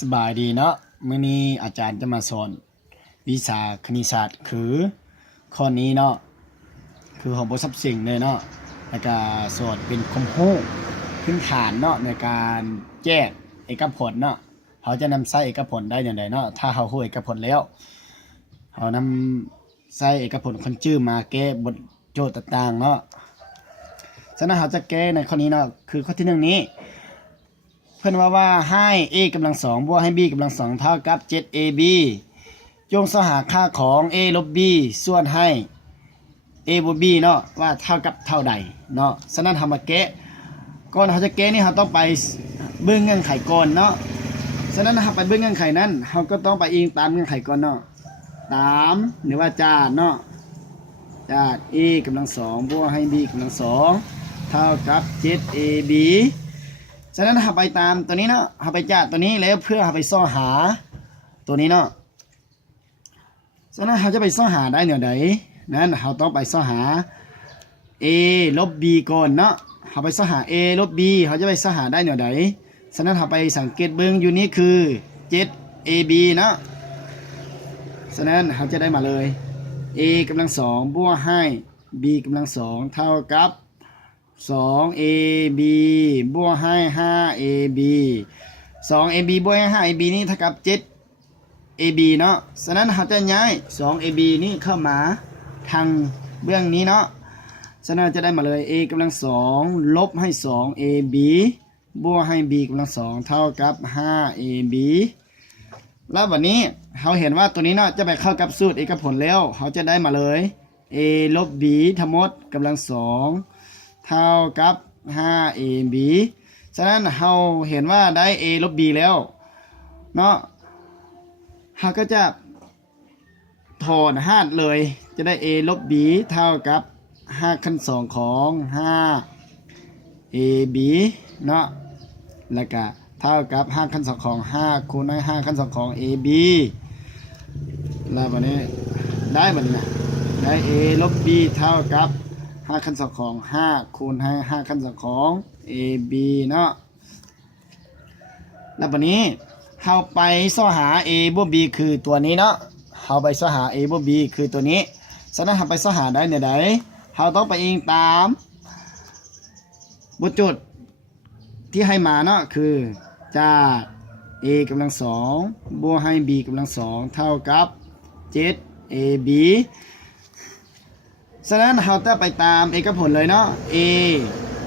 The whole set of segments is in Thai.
สบายดีเนาะมื้อนี้อาจารย์จะมาสอนวิชาคณิตศาสตร์คือข้อนี้เนาะคือของบ่ซับสิ่งเลยเนาะแล้วก็สอนเป็นความรู้พื้นฐานเนาะในการแยกเอกผลเนาะเขาจะนำใช้เอกผลได้อย่างไรเนาะถ้าเขารู้เอกผลแล้วเขานำใช้เอกผลคนชื่อมาแก้บทโจทย์ต่างๆเนาะฉะนั้นเขาจะแก้ในข้อนี้เนาะคือข้อที่1นี้เพื่อนว่าให้ a กำลัง2บวกให้ b กำลัง2เท่ากับ 7ab จงสหาค่าของ a ลบ b ส่วนให้ a บวก b เนาะว่าเท่ากับเท่าใดเนาะฉะนั้นทำมาแก้ก่อนเขาจะแก้นี่เขาต้องไปเบื้องเงื่อนไขก่อนเนาะฉะนั้นถ้าไปเบื้องเงื่อนไขนั้นเขาก็ต้องไปอิงตามเงื่อนไขก่อนเนาะตามหรือว่าจากเนาะจาก a กำลัง2บวกให้ b กำลัง2เท่ากับ 7ab ฉะนั้นหาไปตามตัวนี้เนาะหาไปจากตัวนี้แล้วเพื่อหาไปซ่อหาตัวนี้เนาะฉะนั้นเขาจะไปซ่อหาได้เนี่ยไหนนั้นเขาต้องไปซ่อหา a ลบ b ก่อนเนาะเขาไปซ่อหา a ลบ b เขาจะไปซ่อหาได้เนี่ยไหนฉะนั้นเขาไปสังเกตเบื้องอยู่นี้คือ 7ab เนาะฉะนั้นเขาจะได้มาเลย a กำลัง2บวกให้ b กำลัง2เท่ากับ2ab บวกให้ 5ab 2ab บวกให้ 5ab นี่เท่ากับ 7ab เนาะฉะนั้นเราจะย้าย 2ab นี่เข้ามาทางเบื้องนี้เนาะฉะนั้นจะได้มาเลย a กำลัง2ลบให้ 2ab บวกให้ b กำลัง2เท่ากับ 5ab แล้ววันนี้เราเห็นว่าตัวนี้เนาะจะไปเข้ากับสูตรเอกผลแล้วเขาจะได้มาเลย a ลบ b ทั้งหมดกำลัง2เท่ากับ 5ab ฉะนั้นเราเห็นว่าได้ a ลบ b แล้วเนาะเราก็จะถอนหารเลยจะได้ a ลบ b เท่ากับ5ขั้น2ของ 5ab เนาะแล้วก็เท่ากับ5ขั้น2ของ5คูณด้วย5ขั้น2ของ ab แล้ววันนี้ได้บัดนี้นะได้ a ลบ b เท่ากับ5ขั้น2ของ5คูณให้5ขั้น2ของ ab เนาะแล้ววันนี้เราไปซ่อหา a บวก b คือตัวนี้เนาะเราไปซ่อหา a บวก b คือตัวนี้ฉะนั้นเราไปซ่อหาได้ในใดเราต้องไปอิงตามบทโจทย์ที่ให้มาเนาะคือจาก a กำลัง2บวกให้ b กำลัง2เท่ากับ 7ab ฉะนั้นเราจะไปตามเอกผลเลยเนาะ a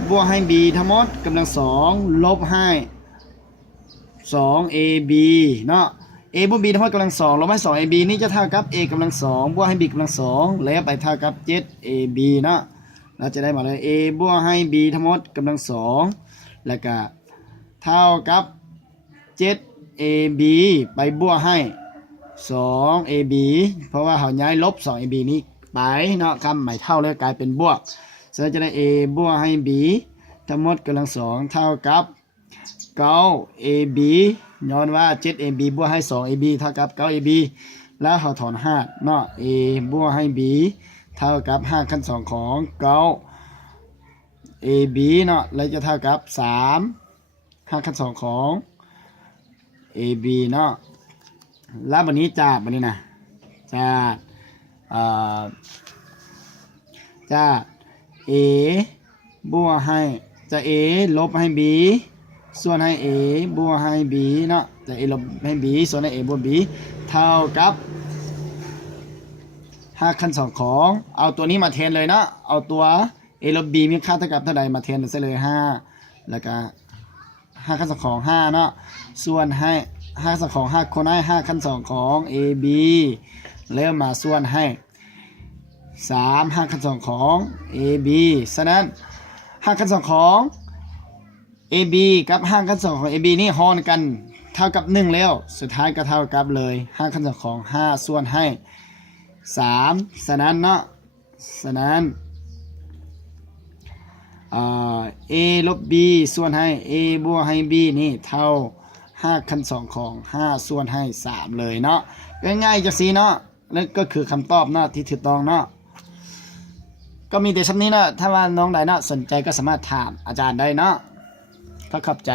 บวกให้ b ทั้งหมดกำลัง2ลบให้ 2ab เนาะ a บวก b ทั้งหมดกำลัง2ลบให้ 2ab นี่จะเท่ากับ a กำลัง2บวกให้ b กำลัง2แล้วไปเท่ากับ 7ab เนาะเราจะได้มาเลย a บวกให้ b ทั้งหมดกำลัง2แล้วก็เท่ากับ 7ab ไปบวกให้ 2ab เพราะว่าเขาย้ายลบ 2ab นี้ไปเนาะคำใหม่เท่าเลยกลายเป็นบวกฉะนั้นจะได้ a บวกให้ b ทั้งหมดกำลัง2เท่ากับ 9ab ย้อนว่า 7ab บวกให้ 2ab เท่ากับ 9ab แล้วเขาถอน5เนาะ a บวกให้ b เท่ากับ5ขั้น2ของ 9ab เนาะแล้วจะเท่ากับ3 5ขั้น2ของ ab เนาะแล้ววันนี้จากวันนี้นะจากจะ a บวกให้จะ a ลบให้ b ส่วนให้ a บวกให้ b เนาะจะ a ลบให้ b ส่วนให้ a บวก b เท่ากับ5ขั้น2ของเอาตัวนี้มาแทนเลยเนาะเอาตัว a ลบ b มีค่าเท่ากับเท่าใดมาแทนใส่เลย5แล้วก็5ขั้น2ของ5เนาะส่วนให้5ขั้น2ของ5คูณให้5ขั้น2ของ ab แล้วมาส่วนให้5ขั้น2ของ ab ฉะนั้น5ขั้น2ของ ab กับ5ขั้น2ของ ab นี่หารกันเท่ากับ1แล้วสุดท้ายก็เท่ากับเลย5ขั้น2ของ5ส่วนให้3ฉะนั้นเนาะฉะนั้นa ลบ b ส่วนให้ a บวกให้ b นี่เท่า5ขั้น2ของ5ส่วนให้3เลยเนาะง่ายๆจังซี่เนาะนั่นก็คือคำตอบเนาะที่ถูกต้องเนาะก็มีแต่ชั้นนี้เนาะถ้าว่าน้องใดเนาะสนใจก็สามารถถามอาจารย์ได้เนาะก็ขอบใจ